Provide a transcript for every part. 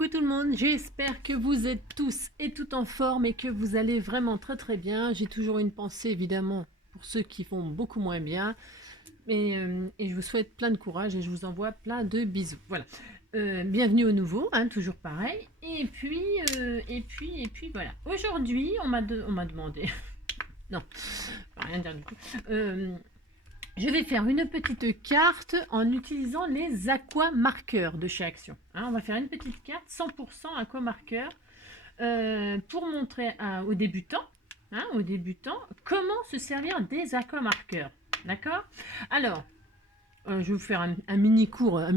coucou tout le monde, j'espère que vous êtes tous et toutes en forme et que vous allez vraiment très bien. J'ai toujours une pensée évidemment pour ceux qui vont beaucoup moins bien et je vous souhaite plein de courage et je vous envoie plein de bisous. Voilà. Bienvenue au nouveau, hein, toujours pareil. Et puis voilà. Aujourd'hui, on m'a demandé, non, rien dire du tout. Je vais faire une petite carte en utilisant les aquamarqueurs de chez Action. Hein, on va faire une petite carte 100% aquamarqueur pour montrer aux débutants, comment se servir des aquamarqueurs. D'accord? Alors, je vais vous faire un mini cours. Hein.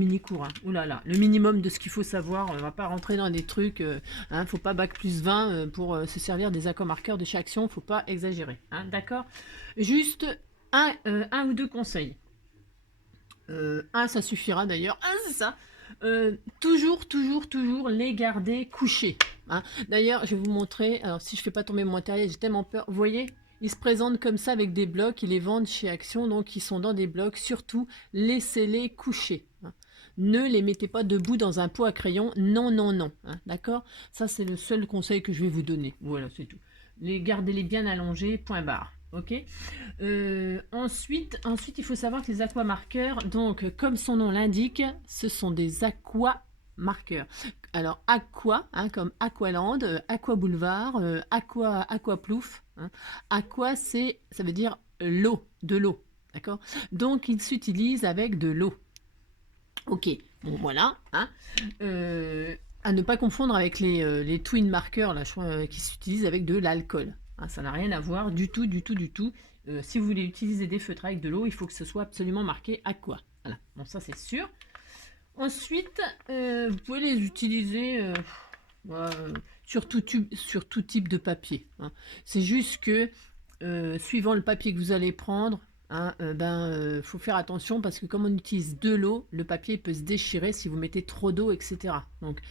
Ouh là là, le minimum de ce qu'il faut savoir. On va pas rentrer dans des trucs. Faut pas bac plus 20 pour se servir des aquamarqueurs de chez Action. Faut pas exagérer. Hein, d'accord? Juste un ou deux conseils. Un, ça suffira d'ailleurs. Un, c'est ça. Toujours les garder couchés. Hein. D'ailleurs, je vais vous montrer. Alors, si je fais pas tomber mon matériel, j'ai tellement peur. Vous voyez, ils se présentent comme ça avec des blocs. Ils les vendent chez Action, donc ils sont dans des blocs. Surtout, laissez-les coucher. Hein. Ne les mettez pas debout dans un pot à crayon. Non. Hein. D'accord? Ça, c'est le seul conseil que je vais vous donner. Voilà, c'est tout. Gardez-les bien allongés, point barre. Ok. Ensuite, il faut savoir que les aquamarqueurs, donc comme son nom l'indique, ce sont des aquamarqueurs. Alors aqua, hein, comme Aqualand, Aqua Boulevard, Aquaplouf. Hein. Aqua, ça veut dire l'eau, de l'eau, d'accord. Donc ils s'utilisent avec de l'eau. Ok, bon voilà. Hein. À ne pas confondre avec les twin marqueurs là, qui s'utilisent avec de l'alcool. Hein, ça n'a rien à voir du tout. Si vous voulez utiliser des feutres avec de l'eau, il faut que ce soit absolument marqué aqua. Voilà, bon ça c'est sûr. Ensuite, vous pouvez les utiliser sur tout type de papier. Hein. C'est juste que suivant le papier que vous allez prendre, hein, faut faire attention parce que comme on utilise de l'eau, le papier peut se déchirer si vous mettez trop d'eau, etc. Donc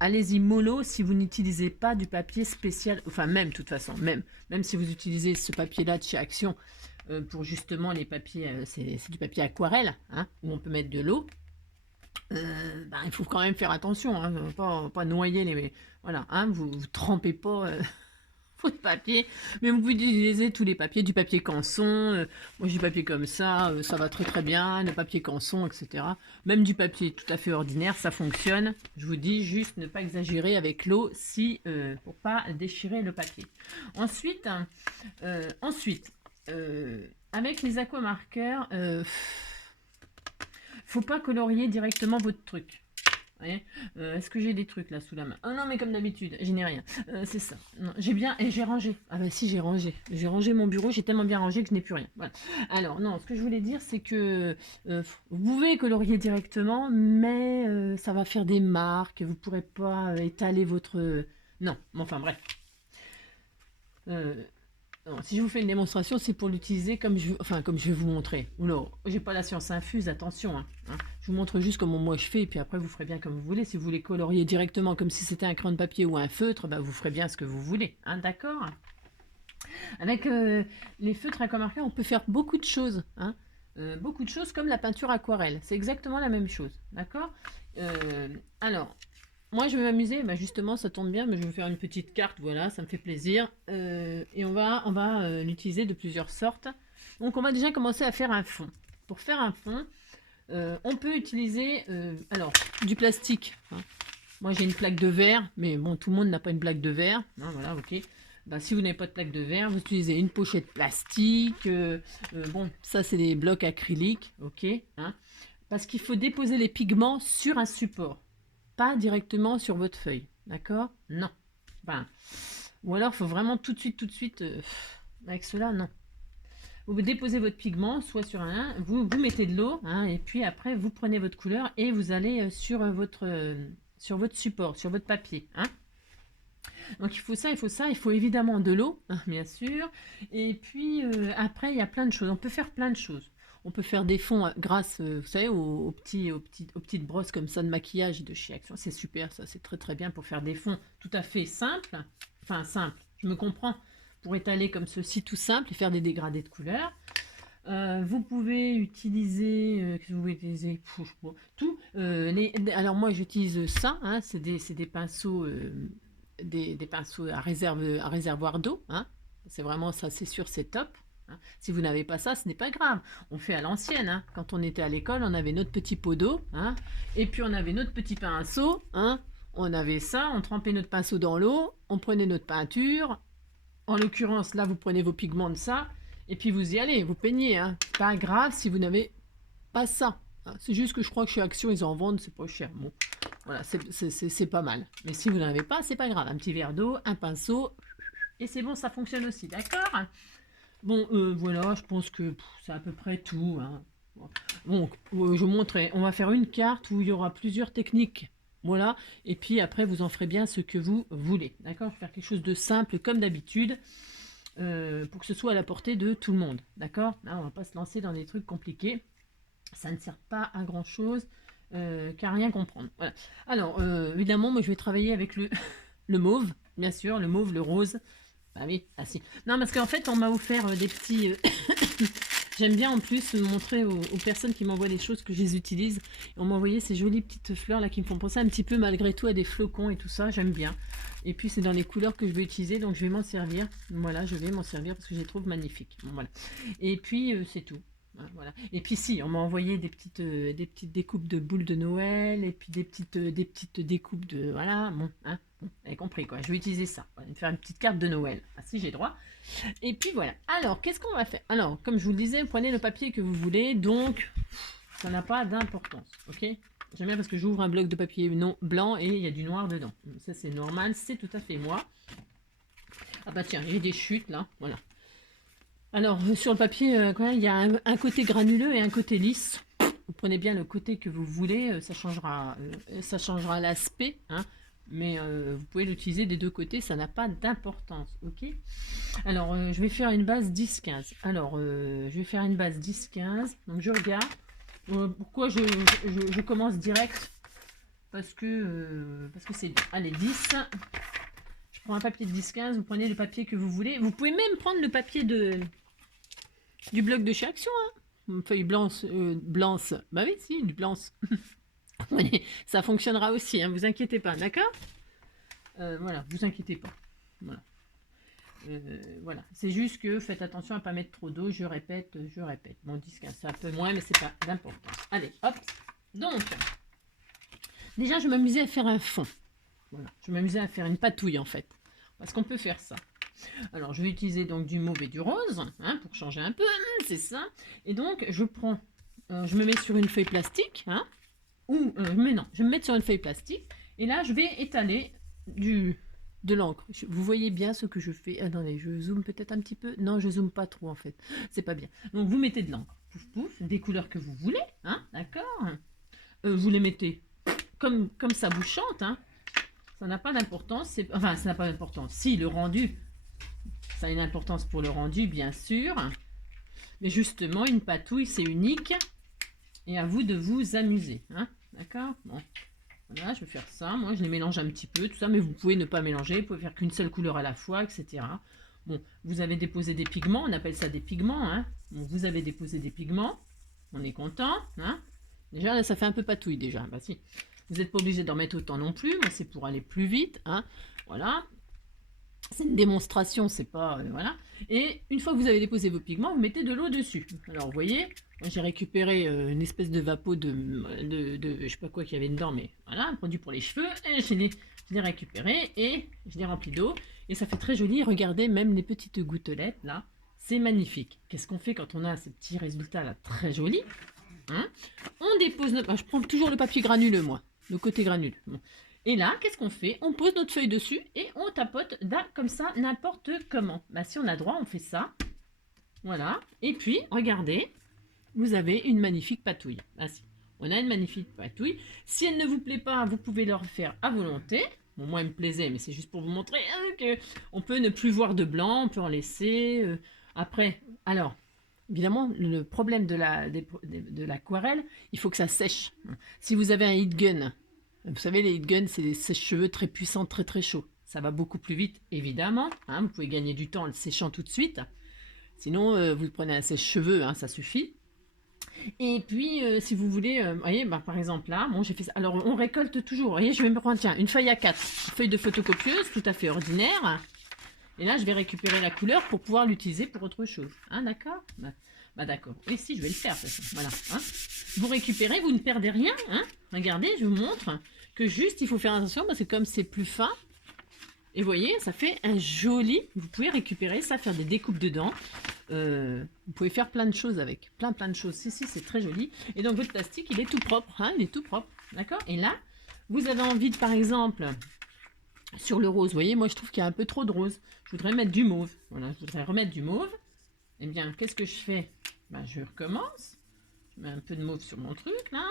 allez-y mollo si vous n'utilisez pas du papier spécial, enfin même de toute façon, même si vous utilisez ce papier-là de chez Action pour justement les papiers, c'est du papier aquarelle, hein, où on peut mettre de l'eau. Il faut quand même faire attention, hein, pas noyer les... Voilà, hein, vous trempez pas votre papier, mais vous pouvez utiliser tous les papiers, du papier canson, moi j'ai du papier comme ça va très bien, le papier canson, etc. Même du papier tout à fait ordinaire, ça fonctionne. Je vous dis juste ne pas exagérer avec l'eau pour pas déchirer le papier. Ensuite, avec les aquamarqueurs, faut pas colorier directement votre truc. Est-ce que j'ai des trucs là sous la main? Oh non, mais comme d'habitude, je n'ai rien. C'est ça. Non, j'ai rangé. Ah bah si, j'ai rangé. J'ai rangé mon bureau, j'ai tellement bien rangé que je n'ai plus rien. Voilà. Alors non, ce que je voulais dire, c'est que vous pouvez colorier directement, mais ça va faire des marques. Vous pourrez pas étaler votre. Non, enfin bref. Non, si je vous fais une démonstration, c'est pour l'utiliser comme je vais vous montrer. Oula, j'ai pas la science infuse, attention. Hein. Je vous montre juste comment moi je fais, et puis après vous ferez bien comme vous voulez. Si vous voulez colorier directement comme si c'était un crayon de papier ou un feutre, vous ferez bien ce que vous voulez. Hein, d'accord? Avec les feutres aquamarqueurs, on peut faire beaucoup de choses. Hein. Beaucoup de choses comme la peinture aquarelle. C'est exactement la même chose. D'accord? Alors, moi, je vais m'amuser, justement, ça tombe bien, mais je vais faire une petite carte, voilà, ça me fait plaisir. Et on va l'utiliser de plusieurs sortes. Donc, on va déjà commencer à faire un fond. Pour faire un fond, on peut utiliser, du plastique. Hein. Moi, j'ai une plaque de verre, mais bon, tout le monde n'a pas une plaque de verre. Hein, voilà, ok. Si vous n'avez pas de plaque de verre, vous utilisez une pochette plastique. Bon, ça, c'est des blocs acryliques, ok. Hein, parce qu'il faut déposer les pigments sur un support. Pas directement sur votre feuille, d'accord? Non. Ou alors, il faut vraiment tout de suite, avec cela, non. Vous déposez votre pigment, soit sur vous mettez de l'eau, hein, et puis après, vous prenez votre couleur et vous allez sur votre support, sur votre papier. Hein. Donc, il faut évidemment de l'eau, hein, bien sûr. Et puis, après, il y a plein de choses. On peut faire plein de choses. On peut faire des fonds grâce, vous savez, aux petites brosses comme ça de maquillage de chez Action. C'est super, ça, c'est très bien pour faire des fonds tout à fait simples. Enfin, simples, je me comprends. Pour étaler comme ceci, tout simple, et faire des dégradés de couleurs. Vous pouvez utiliser, qu'est-ce que vous pouvez utiliser? Pfff, je sais pas, tout. Alors moi j'utilise ça, hein, c'est des pinceaux, des pinceaux à réservoir d'eau, hein. C'est vraiment ça, c'est sûr, c'est top, hein. Si vous n'avez pas ça, ce n'est pas grave. On fait à l'ancienne, hein. Quand on était à l'école, on avait notre petit pot d'eau, hein, et puis on avait notre petit pinceau, hein. On avait ça, on trempait notre pinceau dans l'eau, on prenait notre peinture. En l'occurrence, là, vous prenez vos pigments de ça, et puis vous y allez, vous peignez, hein. Pas grave si vous n'avez pas ça, hein. C'est juste que je crois que chez Action, ils en vendent, c'est pas cher. Bon, voilà, c'est pas mal. Mais si vous n'en avez pas, c'est pas grave. Un petit verre d'eau, un pinceau, et c'est bon, ça fonctionne aussi, d'accord? Bon, voilà, je pense que c'est à peu près tout, hein. Bon, je vous montrerai. On va faire une carte où il y aura plusieurs techniques. Voilà, et puis après, vous en ferez bien ce que vous voulez. D'accord? Je vais faire quelque chose de simple, comme d'habitude, pour que ce soit à la portée de tout le monde. D'accord? Là, on va pas se lancer dans des trucs compliqués. Ça ne sert pas à grand-chose, qu'à rien comprendre. Voilà. Alors, évidemment, moi, je vais travailler avec le, le mauve, bien sûr, le mauve, le rose. Bah oui, ah si. Non, parce qu'en fait, on m'a offert des petits... J'aime bien en plus montrer aux personnes qui m'envoient des choses que je les utilise. On m'a envoyé ces jolies petites fleurs là qui me font penser un petit peu malgré tout à des flocons et tout ça. J'aime bien. Et puis c'est dans les couleurs que je vais utiliser, donc je vais m'en servir. Voilà, je vais m'en servir parce que je les trouve magnifiques. Bon, voilà. Et puis c'est tout. Hein, voilà. Et puis si, on m'a envoyé des petites découpes de boules de Noël et puis des petites découpes de... Voilà, bon, hein, bon, vous avez compris quoi. Je vais utiliser ça. Voilà, me faire une petite carte de Noël. Ah si, j'ai droit. Et puis voilà. Alors, qu'est-ce qu'on va faire? Alors, comme je vous le disais, vous prenez le papier que vous voulez. Donc, ça n'a pas d'importance. Ok? J'aime bien parce que j'ouvre un bloc de papier non blanc et il y a du noir dedans. Ça, c'est normal. C'est tout à fait moi. Ah bah tiens, il y a des chutes là. Voilà. Alors, sur le papier, il y a un côté granuleux et un côté lisse. Vous prenez bien le côté que vous voulez. Ça changera l'aspect. Hein. Mais vous pouvez l'utiliser des deux côtés, ça n'a pas d'importance, ok? Alors, je vais faire une base 10-15. Alors, je vais faire une base 10-15. Donc, je regarde. Pourquoi je commence direct? Parce que c'est bien. Allez, 10. Je prends un papier de 10-15. Vous prenez le papier que vous voulez. Vous pouvez même prendre le papier du bloc de chez Action. Hein. Une feuille blanche. Blanche. Bah oui, si, du blanche. Ça fonctionnera aussi, hein, vous inquiétez pas, d'accord? Voilà, vous inquiétez pas. Voilà. Voilà. C'est juste que faites attention à ne pas mettre trop d'eau, je répète, je répète. Bon, 10-15, c'est un peu moins, mais c'est pas d'importance. Allez, hop. Donc, déjà, je m'amusais à faire un fond. Voilà, je m'amusais à faire une patouille, en fait. Parce qu'on peut faire ça. Alors, je vais utiliser donc du mauve et du rose, hein, pour changer un peu, c'est ça. Et donc, je prends, je me mets sur une feuille plastique, hein, ou mais non, je vais me mettre sur une feuille plastique et là je vais étaler de l'encre. Vous voyez bien ce que je fais. Attendez, je zoome peut-être un petit peu. Non, je zoome pas trop en fait. C'est pas bien. Donc vous mettez de l'encre. Pouf pouf, des couleurs que vous voulez, hein, d'accord. Vous les mettez comme ça vous chante, hein. Ça n'a pas d'importance. Enfin, ça n'a pas d'importance. Si le rendu, ça a une importance pour le rendu, bien sûr. Mais justement, une patouille, c'est unique. Et à vous de vous amuser, hein, d'accord? Bon, voilà, je vais faire ça. Moi, je les mélange un petit peu, tout ça, mais vous pouvez ne pas mélanger. Vous pouvez faire qu'une seule couleur à la fois, etc. Bon, vous avez déposé des pigments, on appelle ça des pigments, hein. Bon, vous avez déposé des pigments, on est content, hein. Déjà, là, ça fait un peu patouille, déjà. Bah si, vous n'êtes pas obligé d'en mettre autant non plus. Moi, c'est pour aller plus vite, hein. Voilà. C'est une démonstration, c'est pas... voilà. Et une fois que vous avez déposé vos pigments, vous mettez de l'eau dessus. Alors, vous voyez, j'ai récupéré une espèce de vapeau je sais pas quoi qu'il y avait dedans, mais voilà, un produit pour les cheveux. Et je l'ai récupéré et je l'ai rempli d'eau. Et ça fait très joli. Regardez, même les petites gouttelettes, là, c'est magnifique. Qu'est-ce qu'on fait quand on a ces petits résultats là, très jolis, hein? On dépose notre... je prends toujours le papier granuleux, moi. Le côté granuleux. Bon. Et là, qu'est-ce qu'on fait? On pose notre feuille dessus et on tapote comme ça, n'importe comment. Bah, si on a droit, on fait ça. Voilà. Et puis, regardez, vous avez une magnifique patouille. Ah, si. On a une magnifique patouille. Si elle ne vous plaît pas, vous pouvez le refaire à volonté. Bon, moi, elle me plaisait, mais c'est juste pour vous montrer qu'on peut ne plus voir de blanc, on peut en laisser. Après, alors, évidemment, le problème de l'aquarelle, il faut que ça sèche. Si vous avez un heat gun, vous savez, les heat guns, c'est des sèche-cheveux très puissants, très très chauds. Ça va beaucoup plus vite, évidemment. Hein, vous pouvez gagner du temps en le séchant tout de suite. Sinon, vous prenez un sèche-cheveux, hein, ça suffit. Et puis, si vous voulez, vous voyez, bah, par exemple là, bon, j'ai fait ça. Alors, on récolte toujours. Vous voyez, je vais me prendre, tiens, une feuille A4, une feuille de photocopieuse, tout à fait ordinaire. Et là, je vais récupérer la couleur pour pouvoir l'utiliser pour autre chose. Hein, d'accord? Bah d'accord. Et si, je vais le faire, de toute façon. Voilà. Hein. Vous récupérez, vous ne perdez rien. Hein. Regardez, je vous montre que juste, il faut faire attention parce que comme c'est plus fin, et vous voyez, ça fait un joli... Vous pouvez récupérer ça, faire des découpes dedans. Vous pouvez faire plein de choses avec. Plein de choses. Si, c'est très joli. Et donc, votre plastique, il est tout propre. Hein, il est tout propre. D'accord? Et là, vous avez envie de, par exemple, sur le rose, vous voyez, moi, je trouve qu'il y a un peu trop de rose. Je voudrais mettre du mauve. Voilà, je voudrais remettre du mauve. Eh bien, qu'est-ce que je fais? Ben, je recommence. Je mets un peu de mauve sur mon truc, là.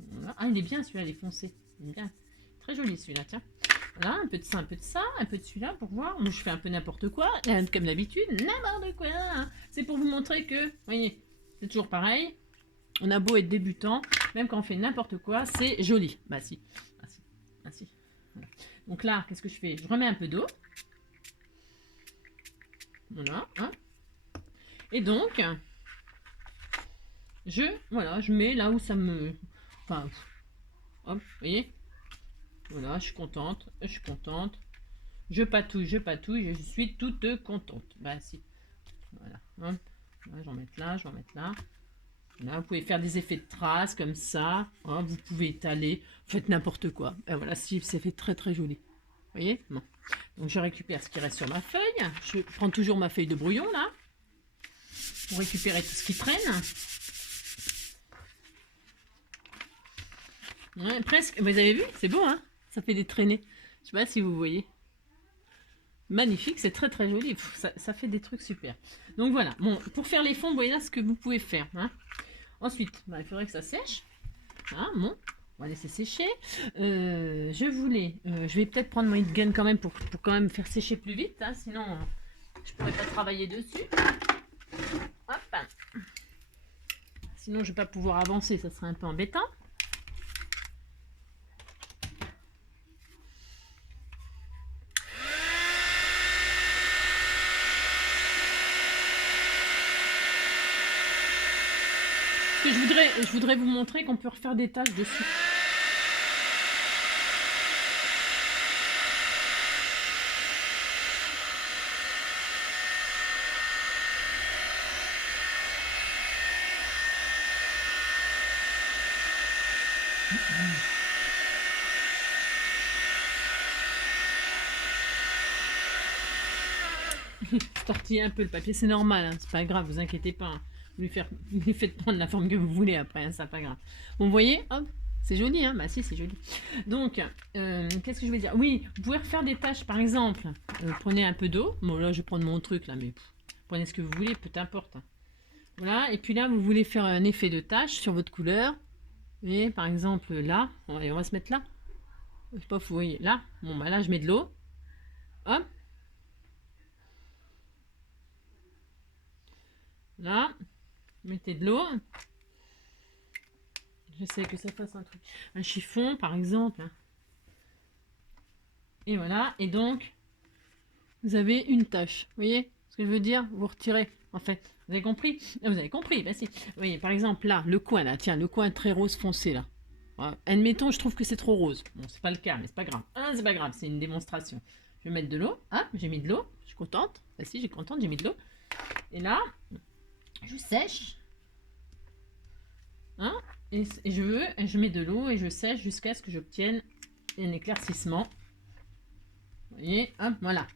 Voilà. Ah, il est bien, celui-là, il est foncé. Il est bien. Très joli, celui-là, tiens. Voilà, un peu de ça, un peu de ça, un peu de celui-là pour voir. Moi, je fais un peu n'importe quoi, comme d'habitude, n'importe quoi. Hein. C'est pour vous montrer que, vous voyez, c'est toujours pareil. On a beau être débutant, même quand on fait n'importe quoi, c'est joli. Bah si, ah si, ah si. Voilà. Donc là, qu'est-ce que je fais? Je remets un peu d'eau. Voilà. Hein. Et donc, voilà, je mets là où ça me... Enfin, hop, vous voyez? Voilà, je suis contente, je patouille, je suis toute contente. Bah si, voilà, hop, je vais en mettre là, je vais en mettre là. Là, vous pouvez faire des effets de traces comme ça, hop, vous pouvez étaler, faites n'importe quoi. Et voilà, si, ça fait très joli. Vous voyez? Bon. Donc je récupère ce qui reste sur ma feuille, je prends toujours ma feuille de brouillon là, pour récupérer tout ce qui traîne. Ouais, presque, vous avez vu? C'est beau, hein? Ça fait des traînées. Je sais pas si vous voyez. Magnifique, c'est très joli. Ça fait des trucs super. Donc voilà. Bon, pour faire les fonds, vous voyez là ce que vous pouvez faire. Hein. Ensuite, bah, il faudrait que ça sèche. Hein, bon, on va laisser sécher. Je vais peut-être prendre mon heat gun quand même pour quand même faire sécher plus vite. Hein, sinon, je pourrais pas travailler dessus. Hop. Sinon, je vais pas pouvoir avancer. Ça serait un peu embêtant. Je voudrais vous montrer qu'on peut refaire des tâches dessus. Tortiller un peu le papier, c'est normal, hein, c'est pas grave, vous inquiétez pas. Hein. Vous lui faites prendre la forme que vous voulez après, hein, c'est pas grave. Bon, vous voyez, hop, c'est joli, hein, bah si, c'est joli. Donc, qu'est-ce que je vais dire? Oui, vous pouvez refaire des tâches, par exemple, prenez un peu d'eau. Bon, là, je vais prendre mon truc, là, mais prenez ce que vous voulez, peu importe. Hein. Voilà, et puis là, vous voulez faire un effet de tache sur votre couleur. Et par exemple, là, on va se mettre là. Je sais pas, vous voyez, là. Bon, bah là, je mets de l'eau. Hop. Là, mettez de l'eau. J'essaie que ça fasse un truc. Un chiffon, par exemple. Et voilà. Et donc, vous avez une tache. Vous voyez ce que je veux dire? Vous retirez, en fait. Vous avez compris? Vous avez compris, ben si. Vous voyez, par exemple, là, le coin, là. Tiens, le coin très rose foncé, là. Voilà. Admettons, je trouve que c'est trop rose. Bon, c'est pas le cas, mais c'est pas grave. Ah, c'est pas grave, c'est une démonstration. Je vais mettre de l'eau. Ah, j'ai mis de l'eau. Je suis contente. Ben si, j'ai contente, j'ai mis de l'eau. Et là... je sèche, hein, et je mets de l'eau et je sèche jusqu'à ce que j'obtienne un éclaircissement. Vous voyez, hop, voilà.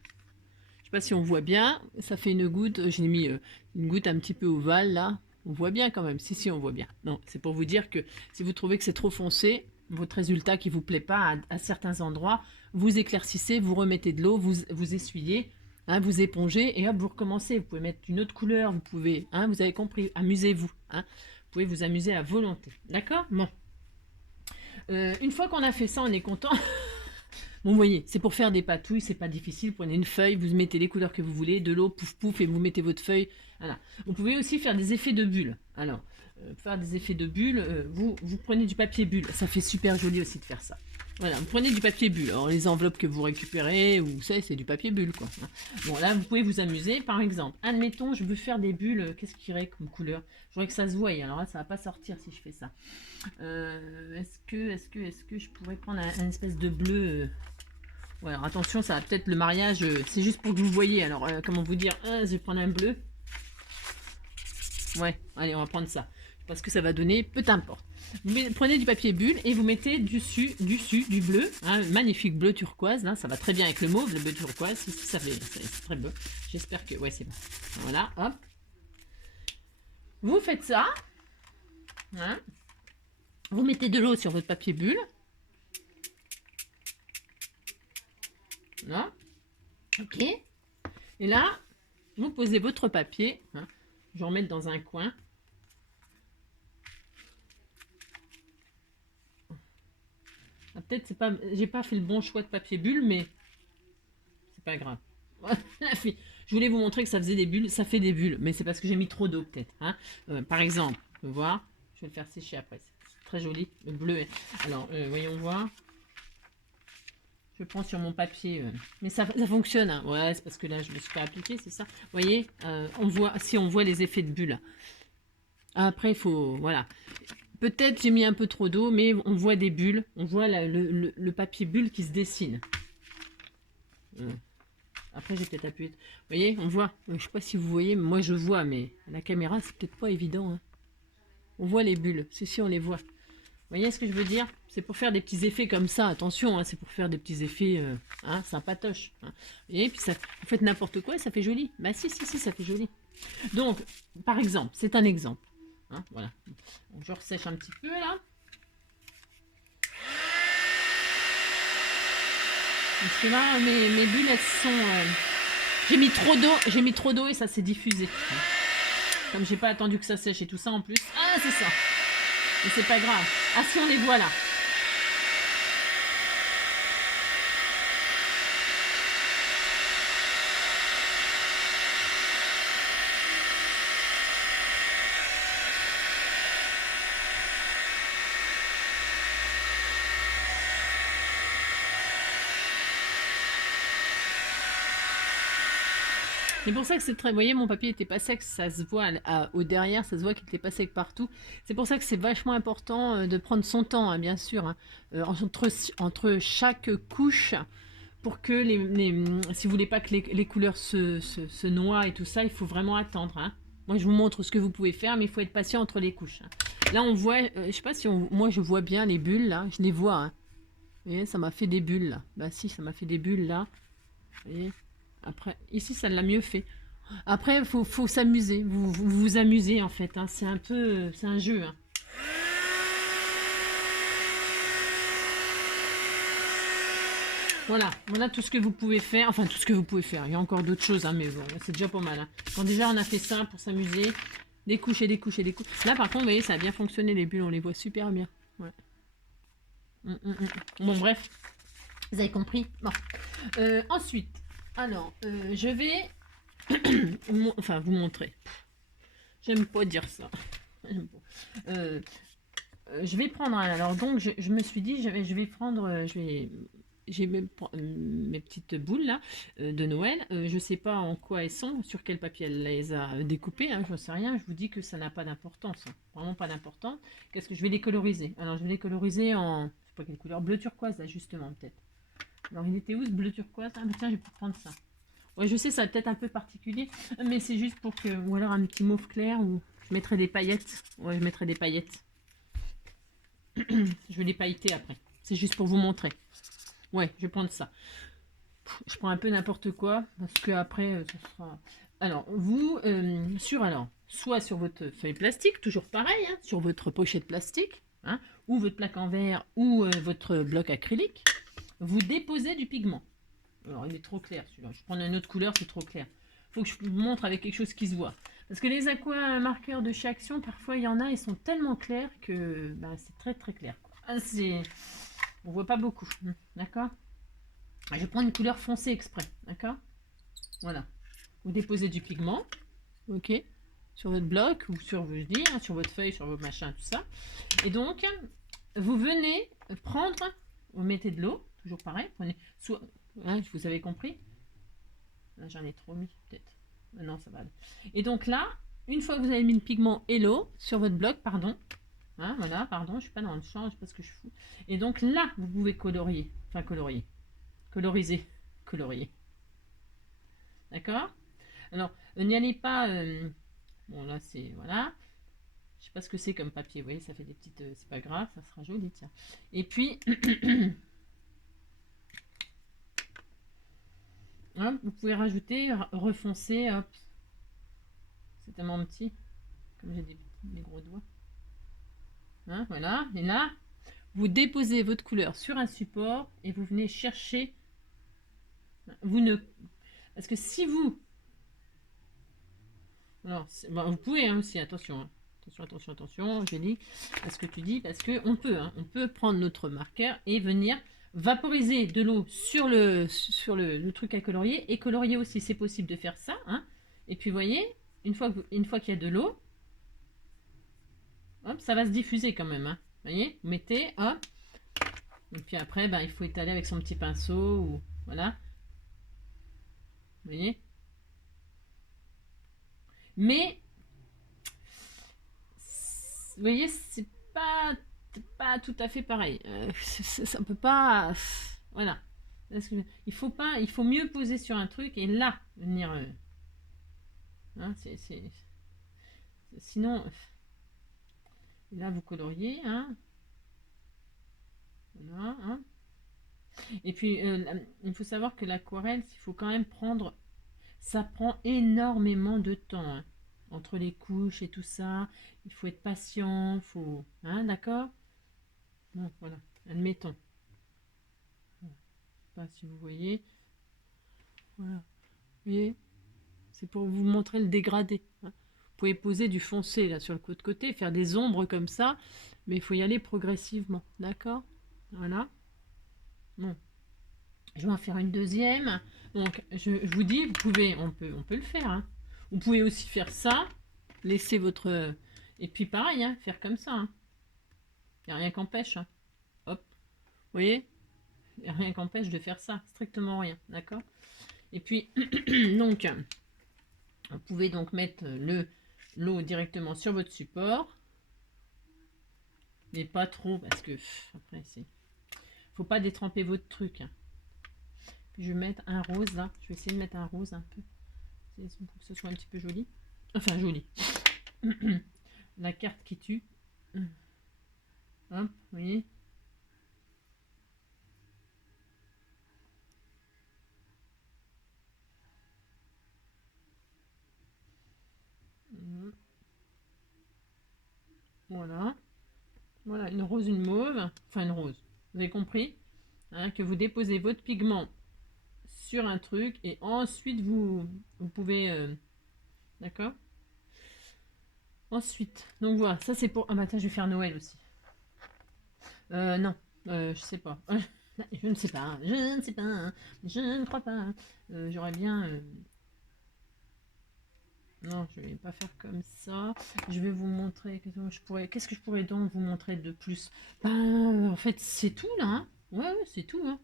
Je sais pas si on voit bien, ça fait une goutte, j'ai mis une goutte un petit peu ovale là. On voit bien quand même, si on voit bien. Non, c'est pour vous dire que si vous trouvez que c'est trop foncé, votre résultat qui vous plaît pas à certains endroits, vous éclaircissez, vous remettez de l'eau, vous essuyez. Hein, vous épongez et hop, vous recommencez. Vous pouvez mettre une autre couleur, vous pouvez, hein, vous avez compris, amusez-vous. Hein, vous pouvez vous amuser à volonté. D'accord? Bon. Une fois qu'on a fait ça, on est content. Bon, vous voyez, c'est pour faire des patouilles, c'est pas difficile. Prenez une feuille, vous mettez les couleurs que vous voulez, de l'eau, pouf pouf, et vous mettez votre feuille. Voilà. Vous pouvez aussi faire des effets de bulles. Alors, pour faire des effets de bulles, vous prenez du papier bulle. Ça fait super joli aussi de faire ça. Voilà, vous prenez du papier bulle. Alors, les enveloppes que vous récupérez, ou c'est du papier bulle, quoi. Bon, là, vous pouvez vous amuser. Par exemple, admettons, je veux faire des bulles. Qu'est-ce qu'il y aurait comme couleur? Je voudrais que ça se voie. Alors là, ça va pas sortir si je fais ça. Est-ce que je pourrais prendre un espèce de bleu Ouais, alors attention, ça va peut-être le mariage. C'est juste pour que vous voyez. Alors, comment vous dire? Je vais prendre un bleu. Ouais, allez, on va prendre ça. Parce que ça va donner, peu importe. Vous prenez du papier bulle et vous mettez dessus du bleu, hein, magnifique bleu turquoise, là, ça va très bien avec le mauve, le bleu turquoise, c'est très beau. J'espère que, ouais, c'est bon. Voilà, hop. Vous faites ça, hein. Vous mettez de l'eau sur votre papier bulle. Là, ok. Et là, vous posez votre papier, hein. Je vais en mettre dans un coin. Peut-être c'est pas, j'ai pas fait le bon choix de papier bulle, mais c'est pas grave. Je voulais vous montrer que ça faisait des bulles, ça fait des bulles, mais c'est parce que j'ai mis trop d'eau peut-être. Hein. Par exemple, vous voir, je vais le faire sécher après. C'est très joli, le bleu. Alors, voyons voir. Je prends sur mon papier, mais ça fonctionne. Hein. Ouais, c'est parce que là je me suis pas appliqué, c'est ça. Vous voyez, on voit, si on voit les effets de bulles. Après, il faut, voilà. Peut-être j'ai mis un peu trop d'eau, mais on voit des bulles. On voit le papier bulle qui se dessine. Après, j'ai peut-être appuyé. Vous voyez, on voit. Je ne sais pas si vous voyez, mais moi je vois, mais à la caméra, c'est peut-être pas évident. Hein. On voit les bulles. Si, on les voit. Vous voyez ce que je veux dire? C'est pour faire des petits effets comme ça. Attention, hein, c'est pour faire des petits effets sympatoches. Hein. Et puis, ça, vous faites n'importe quoi et ça fait joli. Bah si, ça fait joli. Donc, par exemple, c'est un exemple. Hein, voilà. Donc, je ressèche un petit peu là. Parce que là, mes bulles, elles sont... J'ai mis trop d'eau et ça s'est diffusé. Comme j'ai pas attendu que ça sèche et tout ça en plus. Ah, c'est ça. Mais c'est pas grave. Ah, si, on les voit là. C'est pour ça que c'est très... Vous voyez, mon papier n'était pas sec, ça se voit au derrière, ça se voit qu'il n'était pas sec partout. C'est pour ça que c'est vachement important de prendre son temps, hein, bien sûr, hein, entre chaque couche, pour que si vous voulez pas que les couleurs se noient et tout ça, il faut vraiment attendre. Hein. Moi, je vous montre ce que vous pouvez faire, mais il faut être patient entre les couches. Hein. Là, on voit, je sais pas si moi je vois bien les bulles, là, je les vois. Hein. Vous voyez, ça m'a fait des bulles, là. Bah si, ça m'a fait des bulles, là. Vous voyez. Après, ici, ça l'a mieux fait. Après, il faut s'amuser. Vous amusez, en fait. Hein. C'est un peu... C'est un jeu. Hein. Voilà tout ce que vous pouvez faire. Enfin, tout ce que vous pouvez faire. Il y a encore d'autres choses, hein, mais bon, c'est déjà pas mal. Hein. Quand déjà, on a fait ça pour s'amuser. Des couches et des couches et des couches. Là, par contre, vous voyez, ça a bien fonctionné. Les bulles, on les voit super bien. Ouais. Bon, bref. Vous avez compris? Bon. Ensuite... Alors, je vais vous montrer. J'aime pas dire ça. Je vais prendre. Alors, donc, je me suis dit, je vais prendre. J'ai mes petites boules là de Noël. Je sais pas en quoi elles sont, sur quel papier elle les a découpées. Hein, je ne sais rien. Je vous dis que ça n'a pas d'importance. Hein, vraiment pas d'importance. Qu'est-ce que je vais les coloriser? Alors, je vais les coloriser en. Je sais pas quelle couleur. Bleu turquoise, là, justement, peut-être. Alors, il était où ce bleu turquoise? Ah, mais tiens, je vais prendre ça. Ouais, je sais, ça va peut-être un peu particulier, mais c'est juste pour que... Ou alors un petit mauve clair, ou je mettrai des paillettes. Ouais, je mettrai des paillettes. Je vais les pailleter après. C'est juste pour vous montrer. Ouais, je vais prendre ça. Je prends un peu n'importe quoi, parce que après, ça sera... Alors, vous, soit sur votre feuille plastique, toujours pareil, hein, sur votre pochette plastique, hein, ou votre plaque en verre, ou votre bloc acrylique, vous déposez du pigment. Alors, il est trop clair celui-là. Je prends une autre couleur, c'est trop clair. Il faut que je vous montre avec quelque chose qui se voit. Parce que les aqua marqueurs de chez Action, parfois, il y en a, ils sont tellement clairs que c'est très très clair. Ah, on voit pas beaucoup. D'accord? Je prends une couleur foncée exprès. D'accord? Voilà. Vous déposez du pigment. Ok? Sur votre bloc, ou sur, sur votre feuille, sur vos machins, tout ça. Et donc, vous venez prendre... vous mettez de l'eau, toujours pareil, prenez, soit, hein, vous avez compris. Là, j'en ai trop mis, peut-être. Non, ça va aller. Et donc là, une fois que vous avez mis le pigment et l'eau sur votre bloc, pardon, hein, voilà, pardon, je suis pas dans le champ, je sais pas ce que je fous. Et donc là, vous pouvez colorier, enfin colorier, coloriser, colorier. D'accord? Alors, n'y allez pas, bon là c'est, voilà, je sais pas ce que c'est comme papier, vous voyez, ça fait des petites, c'est pas grave, ça sera joli, tiens. Et puis, hop, vous pouvez rajouter, refoncer, hop, c'est tellement petit, comme j'ai des gros doigts. Hein, voilà, et là, vous déposez votre couleur sur un support et vous venez chercher, vous ne, parce que si vous, alors, bon, vous pouvez hein, aussi, attention, hein. Attention, je dis à ce que tu dis, parce que on peut prendre notre marqueur et venir vaporiser de l'eau sur le truc à colorier et colorier aussi, c'est possible de faire ça. Hein. Et puis, vous voyez, une fois qu'il y a de l'eau, hop, ça va se diffuser quand même. Hein. Vous voyez, vous mettez, hop, et puis après, ben, il faut étaler avec son petit pinceau, ou voilà. Vous voyez. Mais vous voyez, c'est pas tout à fait pareil. Ça peut pas. Voilà. Il faut pas, il faut mieux poser sur un truc et là venir. Hein, sinon, là vous coloriez, hein. Voilà. Hein. Et puis, il faut savoir que l'aquarelle, il faut quand même prendre. Ça prend énormément de temps. Hein. Entre les couches et tout ça, il faut être patient, faut, hein, d'accord? Bon, voilà, admettons. Je sais pas si vous voyez. Voilà, vous voyez, c'est pour vous montrer le dégradé. Hein. Vous pouvez poser du foncé là sur le côté, faire des ombres comme ça, mais il faut y aller progressivement, d'accord? Voilà. Bon, je vais en faire une deuxième. Donc, je vous dis, on peut le faire. Hein. Vous pouvez aussi faire ça, laisser votre, et puis pareil, hein, faire comme ça. Hein. Il n'y a rien qu'empêche. Hein. Hop, vous voyez? Il n'y a rien qu'empêche de faire ça, strictement rien, d'accord? Et puis, donc, vous pouvez donc mettre l'eau directement sur votre support, mais pas trop, parce que après, faut pas détremper votre truc. Hein. Puis je vais mettre un rose là, je vais essayer de mettre un rose un peu, pour que ce soit un petit peu joli. Enfin, joli. La carte qui tue. Hop, vous voyez? Voilà. Voilà, une rose, une mauve. Enfin, une rose. Vous avez compris hein, que vous déposez votre pigment sur un truc et ensuite vous pouvez... d'accord. Ensuite, donc voilà, ça c'est pour... Ah bah tiens, je vais faire Noël aussi. Non, je sais pas. Je ne sais pas, hein. Je ne sais pas, hein. Je ne crois pas. Hein. J'aurais bien... Non, je vais pas faire comme ça. Je vais vous montrer. Qu'est-ce que je pourrais donc vous montrer de plus? Ben, en fait, c'est tout là. Hein. Ouais, c'est tout. Hein.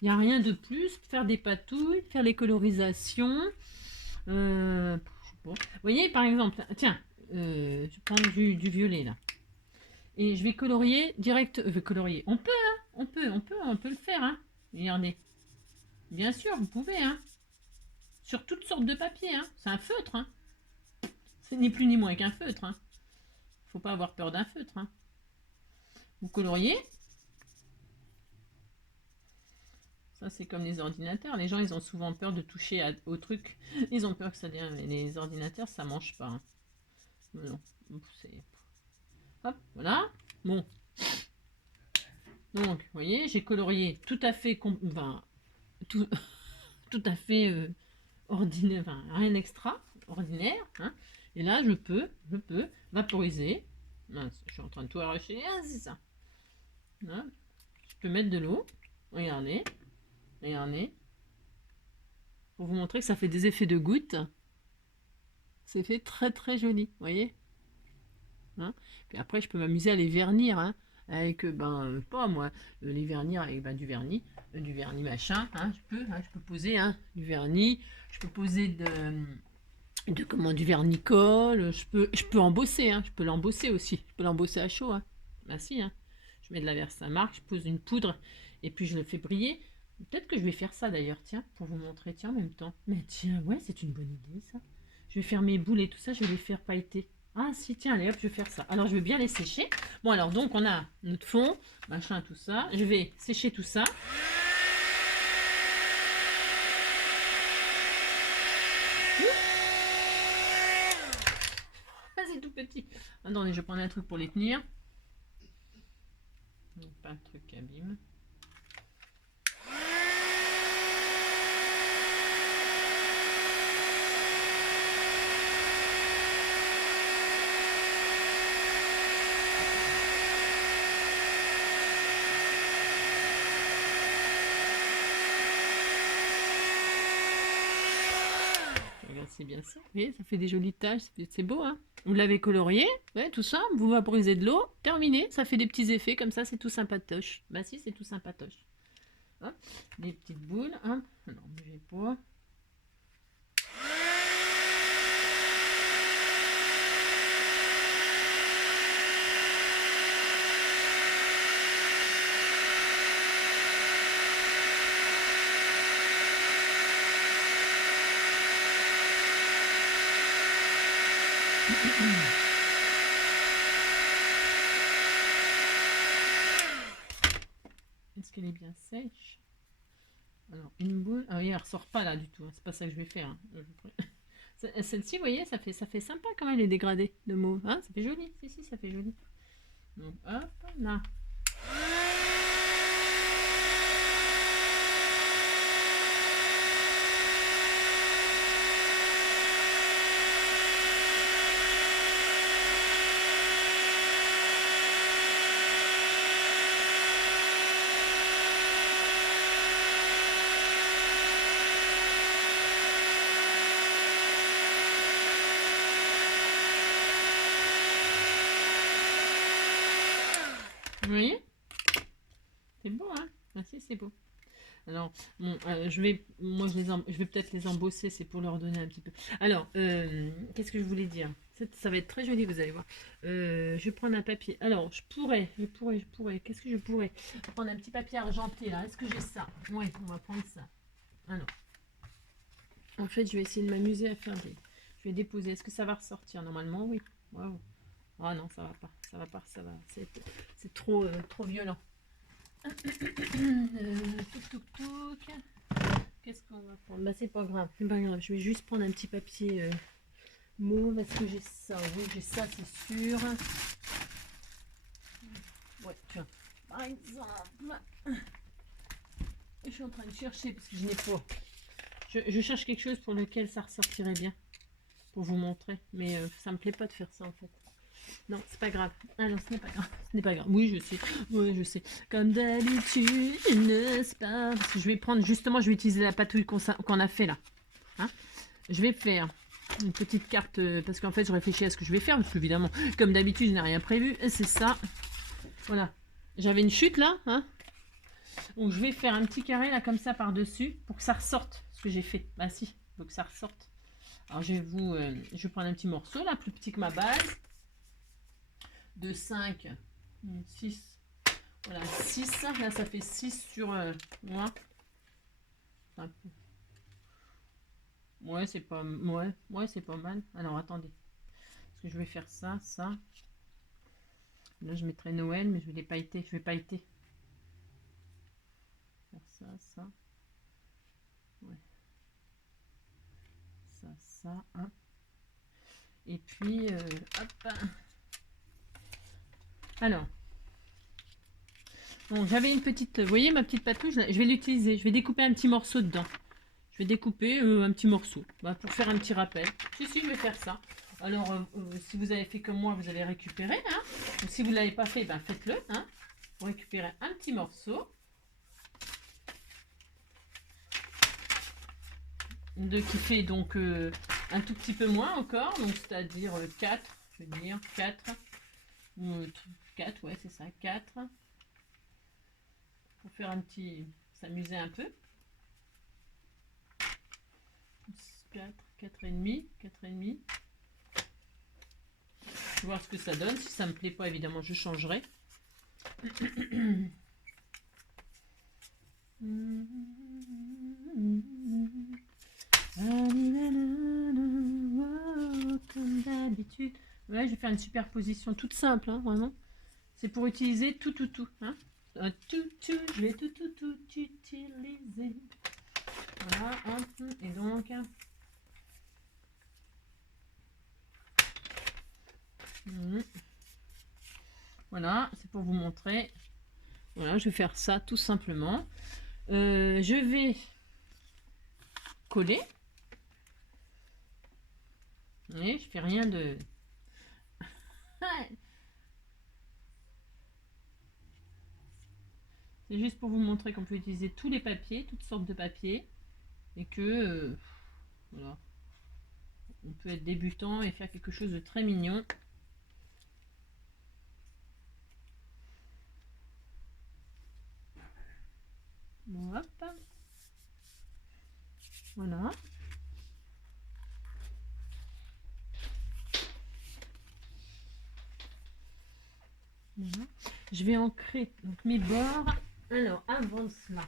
Il n'y a rien de plus. Faire des patouilles, faire les colorisations. Je sais pas. Vous voyez, par exemple, tiens, je prends du violet là. Et je vais colorier direct. Colorier. On peut, hein. On peut le faire. Hein. Regardez. Bien sûr, vous pouvez. Hein. Sur toutes sortes de papiers. Hein. C'est un feutre. Hein. C'est ni plus ni moins qu'un feutre. Hein. Faut pas avoir peur d'un feutre. Hein. Vous coloriez. Ça, c'est comme les ordinateurs. Les gens, ils ont souvent peur de toucher au truc. Ils ont peur que ça devienne... Les ordinateurs, ça mange pas. Hein. Non. Hop, voilà. Bon. Donc, vous voyez, j'ai colorié tout à fait... Enfin, tout à fait ordinaire. Enfin, rien d'extra. Ordinaire. Hein. Et là, je peux vaporiser. Mince, je suis en train de tout arracher. Ah, c'est ça. Là, je peux mettre de l'eau. Regardez. Regardez. Pour vous montrer que ça fait des effets de gouttes. C'est fait très très joli. Vous voyez hein. Puis après, je peux m'amuser à les vernir. Hein. avec, pas moi, les vernis avec du vernis machin, hein, je peux poser du vernis, je peux poser du vernicole, je peux embosser, je peux l'embosser aussi, je peux l'embosser à chaud, bah si, je mets de la Versamark, je pose une poudre et puis je le fais briller. Peut-être que je vais faire ça d'ailleurs, tiens, pour vous montrer, tiens, en même temps. Mais tiens, ouais, c'est une bonne idée ça. Je vais faire mes boules et tout ça, je vais les faire pailleter. Ah si, tiens, allez hop, je vais faire ça. Alors je vais bien les sécher. Bon alors donc on a notre fond, machin, tout ça. Je vais sécher tout ça. Ah c'est tout petit. Attendez, je vais prendre un truc pour les tenir. Pas un truc qui abîme. C'est bien ça. Vous voyez, ça fait des jolies taches, c'est beau, hein. Vous l'avez colorié, ouais, tout ça, vous vaporisez de l'eau, terminé, ça fait des petits effets comme ça, c'est tout sympatoche. Bah si, c'est tout sympatoche. Hop, des petites boules, hein. Non, bougez pas. Est-ce qu'elle est bien sèche? Alors, une boule. Ah oui, elle ressort pas là du tout. C'est pas ça que je vais faire. Celle-ci, vous voyez, ça fait sympa quand même les dégradés de mauve. Hein, ça fait joli. Si, ça fait joli. Donc, hop, là. Vous voyez? C'est beau, hein? Ah si, c'est beau. Alors, bon, je vais peut-être les embosser, c'est pour leur donner un petit peu. Alors, qu'est-ce que je voulais dire? Ça va être très joli, vous allez voir. Je vais prendre un papier. Alors, je pourrais. Qu'est-ce que je pourrais? Prendre un petit papier argenté, là. Est-ce que j'ai ça? Oui, on va prendre ça. Alors, en fait, je vais essayer de m'amuser à faire des... Je vais déposer. Est-ce que ça va ressortir? Normalement, oui. Waouh. Ah non, ça va pas. Ça va pas, ça va. C'est trop violent. Qu'est-ce qu'on va prendre? Bah c'est pas grave, je vais juste prendre un petit papier mauve. Est-ce que j'ai ça? Oui, j'ai ça, c'est sûr. Ouais, tiens. Par exemple, je suis en train de chercher parce que je n'ai pas. Je cherche quelque chose pour lequel ça ressortirait bien. Pour vous montrer. Mais ça me plaît pas de faire ça en fait. Non, c'est pas grave. Ah non, ce n'est pas grave. Ce n'est pas grave. Oui, je sais. Oui, je sais. Comme d'habitude, n'est-ce pas? Parce que je vais prendre, justement, je vais utiliser la patouille qu'on a fait là. Hein, je vais faire une petite carte, parce qu'en fait, je réfléchis à ce que je vais faire, parce qu'évidemment, comme d'habitude, je n'ai rien prévu. Et c'est ça. Voilà. J'avais une chute là. Hein, donc, je vais faire un petit carré là, comme ça, par-dessus, pour que ça ressorte ce que j'ai fait. Bah si, il faut que ça ressorte. Alors, je vais prendre un petit morceau là, plus petit que ma base. De 5, 6, voilà, 6, là ça fait 6 sur moi. Ouais, c'est pas, ouais, c'est pas mal. Alors attendez, parce que je vais faire ça. Là je mettrai Noël, mais je vais les pailleter, faire ça, ouais, ça, hein. Et puis, hop. Alors, bon, j'avais une petite, vous voyez ma petite patouche, je vais l'utiliser, je vais découper un petit morceau dedans. Je vais découper un petit morceau pour faire un petit rappel. Si, je vais faire ça. Alors, si vous avez fait comme moi, vous allez récupérer. Hein. Ou si vous ne l'avez pas fait, faites-le. Hein. Vous récupérez un petit morceau. Qui fait donc un tout petit peu moins encore. Donc, c'est-à-dire 4. Je vais dire 4. ou 4, ouais, c'est ça, 4. Pour faire un petit, s'amuser un peu. 4, 4 et demi, 4 et demi. Je vais voir ce que ça donne. Si ça me plaît pas, évidemment, je changerai. Comme d'habitude. Ouais, je vais faire une superposition toute simple, hein, vraiment. C'est pour utiliser tout. Hein. Je vais tout utiliser. Voilà, hop, et donc. Voilà, c'est pour vous montrer. Voilà, je vais faire ça tout simplement. Je vais coller. Et je fais rien de... C'est juste pour vous montrer qu'on peut utiliser tous les papiers, toutes sortes de papiers. Et que, voilà, on peut être débutant et faire quelque chose de très mignon. Bon, hop. Voilà. Voilà. Je vais ancrer donc mes bords. Alors, avant cela,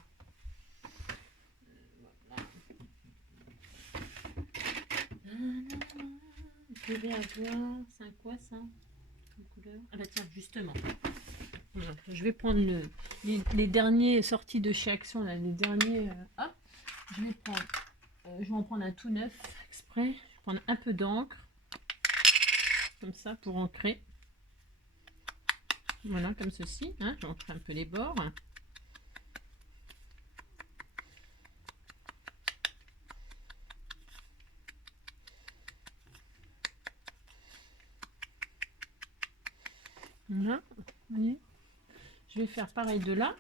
je vais avoir, c'est quoi ça, une couleur? Ah bah tiens, justement. Voilà. Je vais prendre les derniers sortis de chez Action, là, les derniers. Hop, je vais prendre, je vais en prendre un tout neuf exprès. Je vais prendre un peu d'encre, comme ça, pour ancrer. Voilà, comme ceci. Hein, j'ancre un peu les bords. Voilà, vous voyez. Je vais faire pareil de là.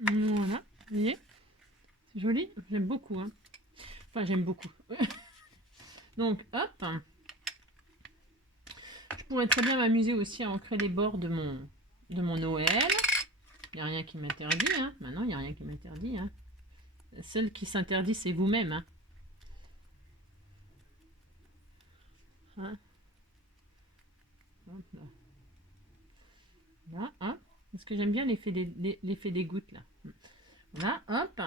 Voilà, vous voyez. C'est joli, j'aime beaucoup. Hein. Enfin, j'aime beaucoup. Donc, hop. Je pourrais très bien m'amuser aussi à ancrer les bords de mon Noël. Il n'y a rien qui m'interdit. Hein. Maintenant, il n'y a rien qui m'interdit. Hein. La seule qui s'interdit, c'est vous-même. Hein. Hein. Hop là. Là, hein. Parce que j'aime bien l'effet des gouttes, là. Voilà, hop.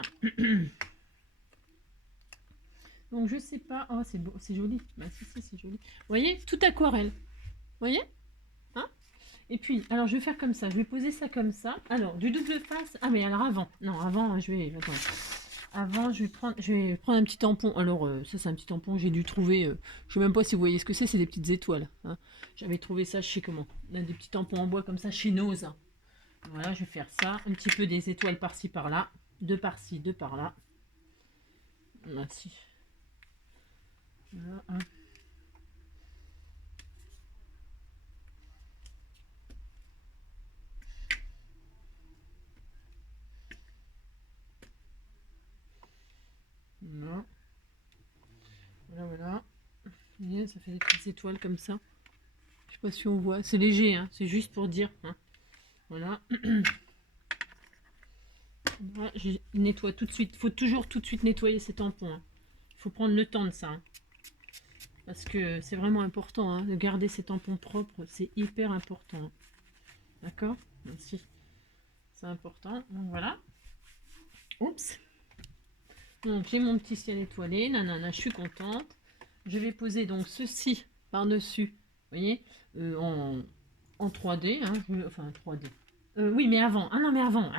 Donc, je sais pas. Oh, c'est beau, c'est joli. Bah, si, c'est joli. Vous voyez, tout aquarelle. Vous voyez, hein. Et puis, alors, je vais faire comme ça. Je vais poser ça comme ça. Alors, du double face. Ah, mais alors, avant. Non, avant, je vais... Attends. Avant, je vais prendre un petit tampon. Alors, ça, c'est un petit tampon que j'ai dû trouver. Je sais même pas si vous voyez ce que c'est. C'est des petites étoiles. Hein. J'avais trouvé ça, je sais comment. Des petits tampons en bois comme ça chez Nose. Voilà, je vais faire ça. Un petit peu des étoiles par-ci, par-là. Deux par-ci, deux par-là. Ainsi. Voilà, hein. Voilà. Voilà. Vous voyez, ça fait des petites étoiles comme ça. Je sais pas si on voit. C'est léger, hein. C'est juste pour dire. Hein. Voilà. Voilà. Je nettoie tout de suite. Il faut toujours tout de suite nettoyer ces tampons. Hein. Il faut prendre le temps de ça. Hein. Parce que c'est vraiment important. Hein, de garder ces tampons propres. C'est hyper important. Hein. D'accord? Merci. C'est important. Donc voilà. Oups. Donc j'ai mon petit ciel étoilé. Nanana, je suis contente. Je vais poser donc ceci par-dessus. Vous voyez, en 3D. Hein, enfin 3D. Oui, mais avant. Ah non, mais avant.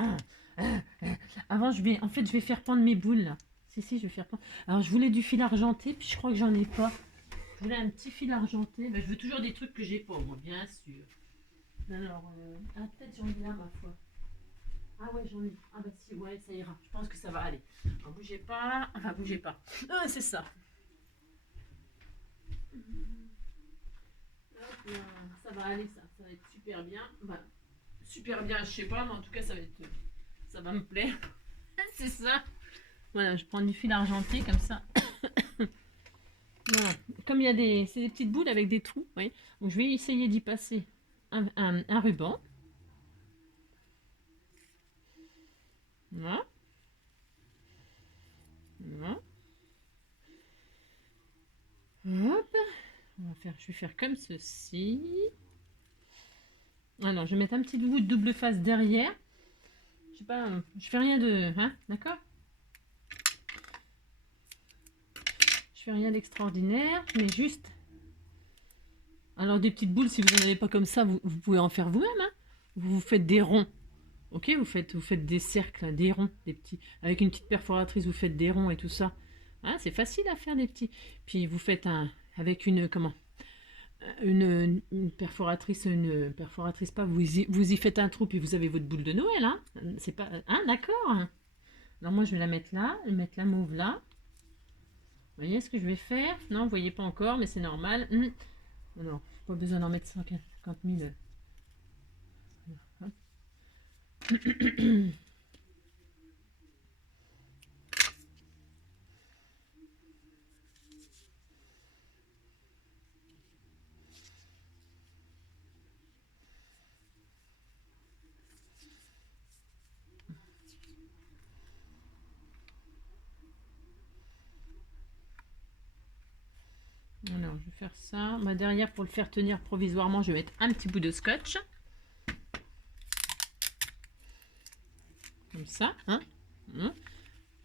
Avant, je vais faire pendre mes boules là. Si, je vais faire pendre. Alors, je voulais du fil argenté, puis je crois que j'en ai pas. Je voulais un petit fil argenté. Ben, je veux toujours des trucs que j'ai pas, moi, bien sûr. Alors, peut-être j'en ai là, ma foi. Ah ouais, j'en ai. Ah bah si, ouais, ça ira. Je pense que ça va aller. Alors, bougez pas. Enfin, bougez pas. Ah, c'est ça. Ça va aller, ça va être super bien. Bah, super bien, je sais pas, mais en tout cas, ça va me plaire. C'est ça. Voilà, je prends du fil argenté comme ça. Voilà. Comme il y a c'est des petites boules avec des trous, vous voyez. Donc je vais essayer d'y passer un ruban. Voilà. Voilà. Hop. Je vais faire comme ceci. Alors, je vais mettre un petit bout de double face derrière. Je sais pas, je fais rien de... Hein, d'accord? Je fais rien d'extraordinaire, mais juste... Alors, des petites boules, si vous n'en avez pas comme ça, vous pouvez en faire vous-même. Hein. Vous faites des ronds. Ok, vous faites des cercles, des ronds, des petits. Avec une petite perforatrice, vous faites des ronds et tout ça. Hein, c'est facile à faire des petits. Puis vous faites avec une, comment? Une perforatrice pas, vous y faites un trou, puis vous avez votre boule de Noël. Hein, c'est pas... Hein, d'accord. Alors moi, je vais la mettre là, je vais mettre la mauve là. Vous voyez ce que je vais faire? Non, vous voyez pas encore, mais c'est normal. Non, pas besoin d'en mettre 150 000. Alors, je vais faire ça. Bah, derrière, pour le faire tenir provisoirement, je vais mettre un petit bout de scotch. Comme ça, hein.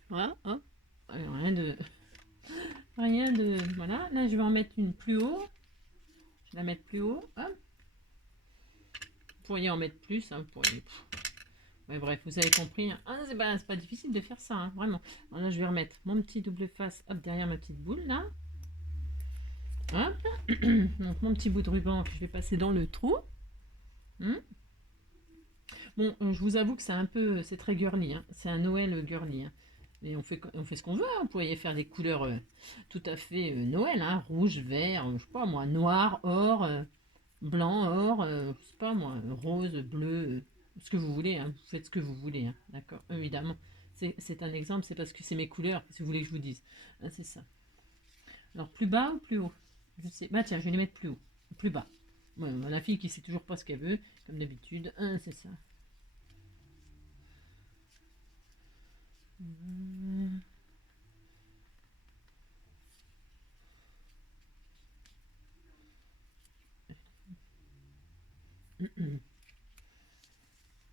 Voilà, hop. Rien de... Rien de... Voilà, là, je vais en mettre une plus haut. Je vais la mettre plus haut, hop. Vous pourriez en mettre plus, hein, vous pourriez... Ouais, bref, vous avez compris. Hein. Ah, c'est pas difficile de faire ça, hein, vraiment. Alors là, je vais remettre mon petit double face, hop, derrière ma petite boule, là. Hop. Donc, mon petit bout de ruban que je vais passer dans le trou. Bon, je vous avoue que c'est très girly. Hein. C'est un Noël girly. Hein. Et on fait ce qu'on veut. Hein. Vous pourriez faire des couleurs tout à fait Noël. Hein. Rouge, vert, je sais pas moi, noir, or, blanc, or, je sais pas moi, rose, bleu, ce que vous voulez. Hein. Vous faites ce que vous voulez. Hein. D'accord, évidemment. C'est un exemple, c'est parce que c'est mes couleurs, si vous voulez que je vous dise. Hein, c'est ça. Alors, plus bas ou plus haut? Je sais. Bah tiens, je vais les mettre plus haut. Plus bas. Ouais, la fille qui sait toujours pas ce qu'elle veut, comme d'habitude. Hein, c'est ça.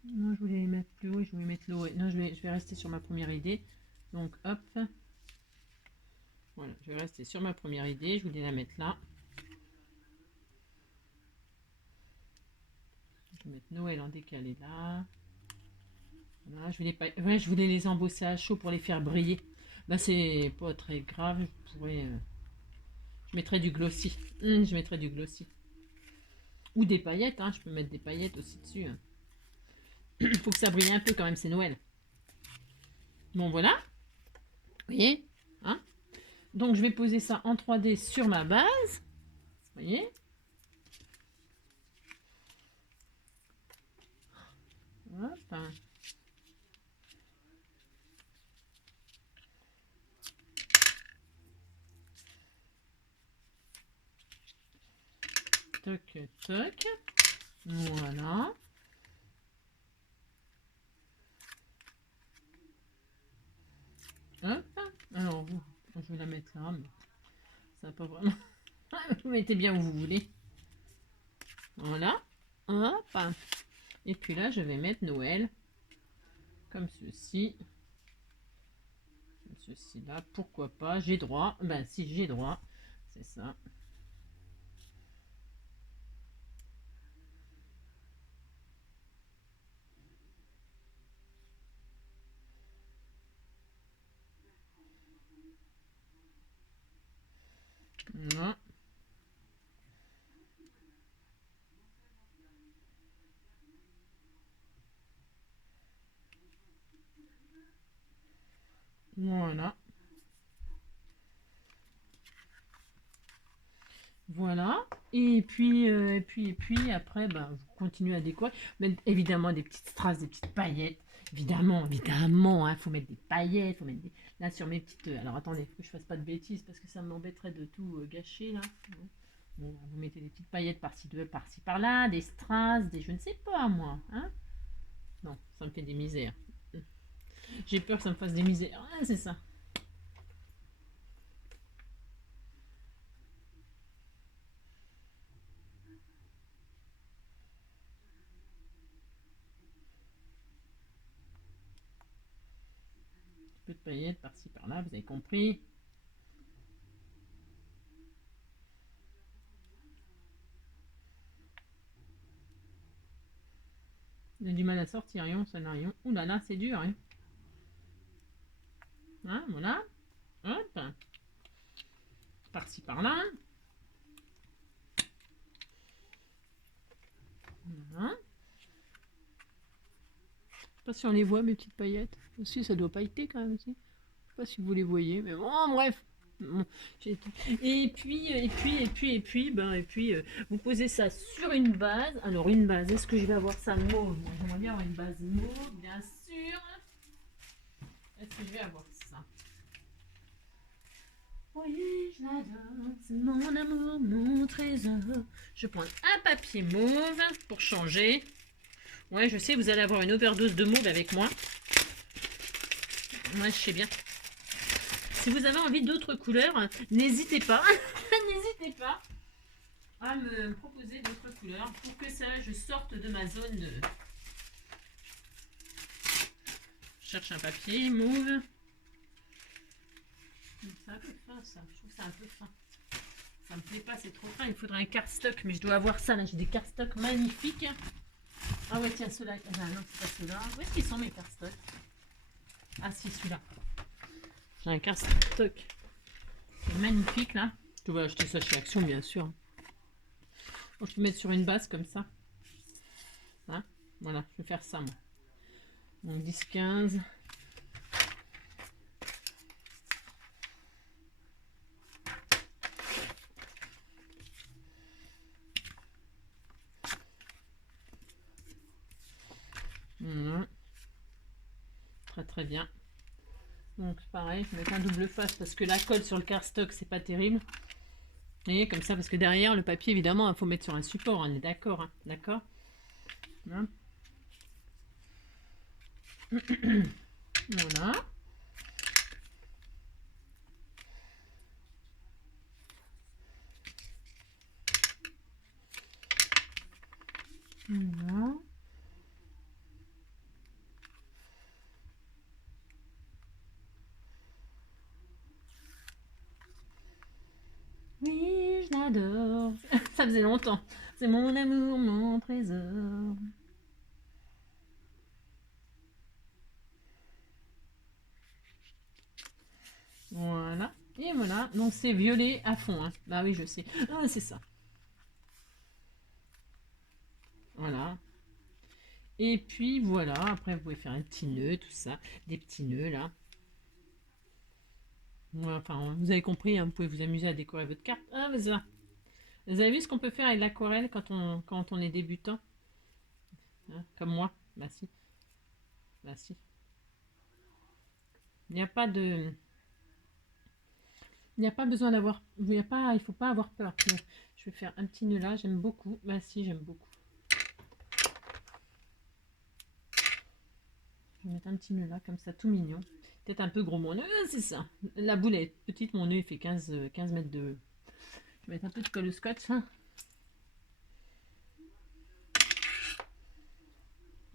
Non, je voulais les mettre plus haut et je voulais mettre l'eau. Non, je vais rester sur ma première idée. Donc, hop. Voilà, je vais rester sur ma première idée. Je voulais la mettre là. Je vais mettre Noël en décalé là. Voilà, je voulais les embosser à chaud pour les faire briller. Là, c'est pas très grave. Je pourrais... Je mettrais du glossy. Je mettrais du glossy. Ou des paillettes, hein. Je peux mettre des paillettes aussi dessus. Hein. Faut que ça brille un peu quand même, c'est Noël. Bon, voilà. Vous voyez, hein. Donc, je vais poser ça en 3D sur ma base. Vous voyez. Hop. Toc, toc. Voilà. Hop. Alors, je vais la mettre là, mais ça va pas vraiment... Vous mettez bien où vous voulez. Voilà. Hop. Et puis là, je vais mettre Noël. Comme ceci. Comme ceci là. Pourquoi pas? J'ai droit. Ben, si j'ai droit. C'est ça. Voilà. Voilà. Voilà. Et puis, après, ben, vous continuez à décorer. Mais évidemment, des petites strass, des petites paillettes. Évidemment, évidemment, hein, faut mettre des paillettes, faut mettre des... Là, sur mes petites... alors, attendez, que je fasse pas de bêtises, parce que ça m'embêterait de tout gâcher, là. Bon, vous mettez des petites paillettes par-ci, par-ci, par-là, des strass, des... Je ne sais pas, moi, hein. Non, ça me fait des misères. J'ai peur que ça me fasse des misères. Ah, c'est ça. Un peu de paillettes par-ci, par-là, vous avez compris. On a du mal à sortir, Rion, ça n'a Ouh là là, c'est dur, hein. Hein, voilà. Hop. Par-ci, par-là. Voilà. Je sais pas si on les voit, mes petites paillettes. Aussi, ça doit pailleter quand même, aussi. Je sais pas si vous les voyez, mais bon, bref. Bon, et puis, vous posez ça sur une base. Alors, une base, est-ce que je vais avoir ça mauve? Moi, j'aimerais bien avoir une base mauve, bien sûr. Est-ce que je vais avoir ça? Oui, je l'adore, c'est mon amour, mon trésor. Je prends un papier mauve pour changer. Ouais, je sais, vous allez avoir une overdose de mauve avec moi. Moi, je sais bien. Si vous avez envie d'autres couleurs, n'hésitez pas. N'hésitez pas à me proposer d'autres couleurs pour que ça, je sorte de ma zone de... Je cherche un papier mauve. C'est un peu fin, ça. Je trouve que c'est un peu fin. Ça me plaît pas, c'est trop fin. Il faudrait un cardstock, mais je dois avoir ça. Là, j'ai des cardstocks magnifiques. Ah ouais, tiens, ceux-là. Ah non, c'est pas ceux-là. Où est-ce qu'ils sont, mes cardstocks? Ah si, celui-là. J'ai un cardstock. C'est magnifique, là. Je dois acheter ça chez Action, bien sûr. Donc, je peux mettre sur une base, comme ça. Hein, voilà, je vais faire ça, moi. Donc, 10, 15... Voilà. Très très bien. Donc pareil, je vais mettre un double face parce que la colle sur le cardstock c'est pas terrible. Et comme ça, parce que derrière le papier évidemment il faut mettre sur un support, on est d'accord, hein, d'accord. Voilà. Voilà. Voilà. Oui, je l'adore. Ça faisait longtemps. C'est mon amour, mon trésor. Voilà. Et voilà. Donc c'est violet à fond. Hein. Bah oui, je sais. Ah, c'est ça. Voilà. Et puis voilà. Après, vous pouvez faire un petit nœud, tout ça. Des petits nœuds là. Ouais, enfin, vous avez compris, hein, vous pouvez vous amuser à décorer votre carte. Ah, mais ça. Vous avez vu ce qu'on peut faire avec l'aquarelle quand on est débutant, hein, comme moi? Bah si, bah si. Il n'y a pas de... Il n'y a pas besoin d'avoir... Il faut pas avoir peur. Donc, je vais faire un petit nœud là, j'aime beaucoup. Bah si, j'aime beaucoup. Je vais mettre un petit nœud là, comme ça, tout mignon. Peut-être un peu gros mon nœud, c'est ça. La boule est petite, mon nœud il fait 15 mètres de... Je vais mettre un peu de colle au scotch. Hein.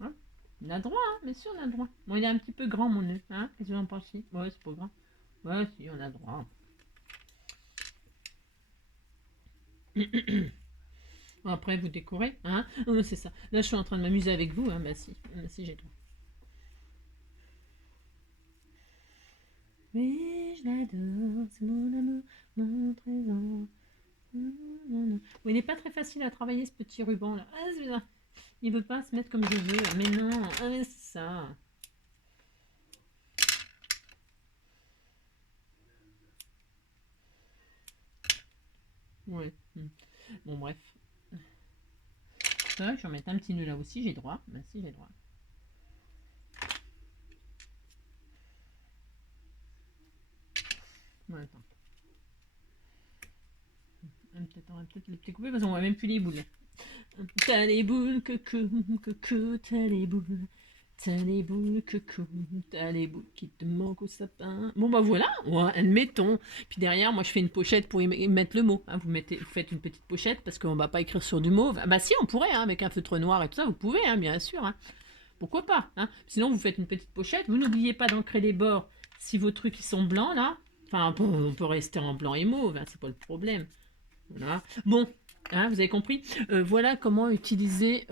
Hein, on a le droit, hein, bien sûr on a le droit. Bon, il est un petit peu grand mon nœud. Hein, qu'est-ce que vous en pensez? Ouais, c'est pas grand. Ouais, si, on a le droit. Après, vous décorez, hein? C'est ça. Là, je suis en train de m'amuser avec vous, hein? Bah si, j'ai le droit. Oui, je l'adore, c'est mon amour, mon trésor. Oui, il n'est pas très facile à travailler ce petit ruban là. Ah, c'est ça. Il veut pas se mettre comme je veux. Mais non, ah, mais c'est ça. Ouais. Bon, bref. Ça, je vais mettre un petit nœud là aussi, j'ai droit. Ben si, j'ai droit. Voilà, attends. On va peut-être les petit couper parce qu'on voit même plus les boules. T'as les boules, coucou, coucou, t'as les boules. T'as les boules, coucou, t'as les boules qui te manquent au sapin. Bon bah voilà, ouais, admettons. Puis derrière, moi je fais une pochette pour y mettre le mot. Hein. Vous faites une petite pochette parce qu'on va pas écrire sur du mauve. Ah bah si, on pourrait, hein, avec un feutre noir et tout ça, vous pouvez, hein, bien sûr. Hein. Pourquoi pas hein. Sinon, vous faites une petite pochette. Vous n'oubliez pas d'ancrer les bords si vos trucs ils sont blancs là. Enfin, on peut rester en blanc et mauve, hein, c'est pas le problème. Voilà. Bon, hein, vous avez compris. Voilà comment utiliser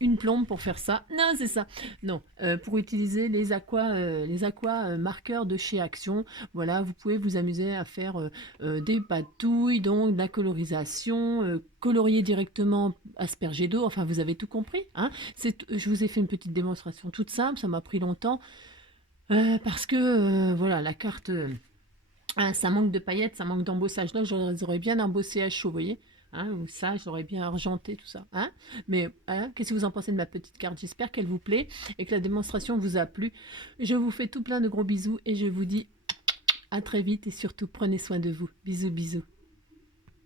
une plombe pour faire ça. Non, c'est ça. Non, pour utiliser les aqua marqueurs de chez Action. Voilà, vous pouvez vous amuser à faire des patouilles, donc de la colorisation, colorier directement, asperger d'eau. Enfin, vous avez tout compris. Hein. Je vous ai fait une petite démonstration toute simple. Ça m'a pris longtemps parce que voilà, la carte. Ah, ça manque de paillettes, ça manque d'embossage. Là, j'aurais bien embossé à chaud, vous voyez hein, ou ça, j'aurais bien argenté tout ça. Hein mais hein, qu'est-ce que vous en pensez de ma petite carte? J'espère qu'elle vous plaît et que la démonstration vous a plu. Je vous fais tout plein de gros bisous et je vous dis à très vite et surtout prenez soin de vous. Bisous, bisous.